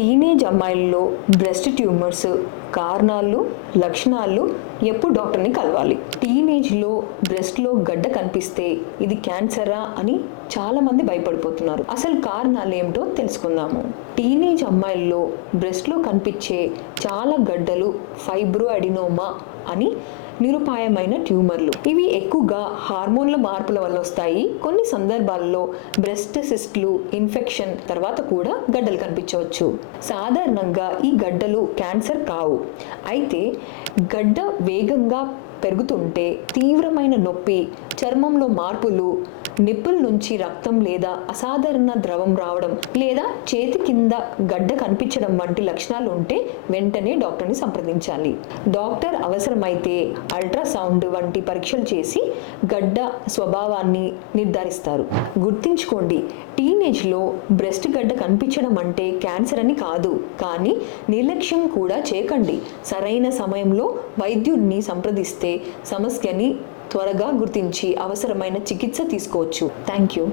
Teenage అమ్మాయిల్లో breast tumours కారణాలు, లక్షణాలు ఎప్పుడు డాక్టర్ని కలవాలి? టీనేజ్లో బ్రెస్ట్లో గడ్డ కనిపిస్తే ఇది క్యాన్సరా అని చాలామంది భయపడిపోతున్నారు. అసలు కారణాలు ఏమిటో తెలుసుకుందాము. టీనేజ్ అమ్మాయిల్లో బ్రెస్ట్లో కనిపించే చాలా గడ్డలు ఫైబ్రో అడినోమా అని నిరుపాయమైన ట్యూమర్లు. ఇవి ఎక్కువగా హార్మోన్ల మార్పుల వల్ల వస్తాయి. కొన్ని సందర్భాల్లో బ్రెస్ట్ సిస్ట్లు ఇన్ఫెక్షన్ తర్వాత కూడా గడ్డలు కనిపించవచ్చు. సాధారణంగా ఈ గడ్డలు క్యాన్సర్ కావు. అయితే గడ్డ వేగంగా పెరుగుతుంటే తీవ్రమైన నొప్పి, చర్మంలో మార్పులు, నిప్పుల నుంచి రక్తం లేదా అసాధారణ ద్రవం రావడం లేదా చేతి కింద గడ్డ కనిపించడం వంటి లక్షణాలు ఉంటే వెంటనే డాక్టర్ని సంప్రదించాలి. డాక్టర్ అవసరమైతే అల్ట్రాసౌండ్ వంటి పరీక్షలు చేసి గడ్డ స్వభావాన్ని నిర్ధారిస్తారు. గుర్తుంచుకోండి, టీనేజ్లో బ్రెస్ట్ గడ్డ కనిపించడం అంటే క్యాన్సర్ అని కాదు. కానీ నిర్లక్ష్యం కూడా చేయకండి. సరైన సమయంలో వైద్యుడిని సంప్రదిస్తే సమస్యని త్వరగా గుర్తించి అవసరమైన చికిత్స తీసుకోవచ్చు. Thank you.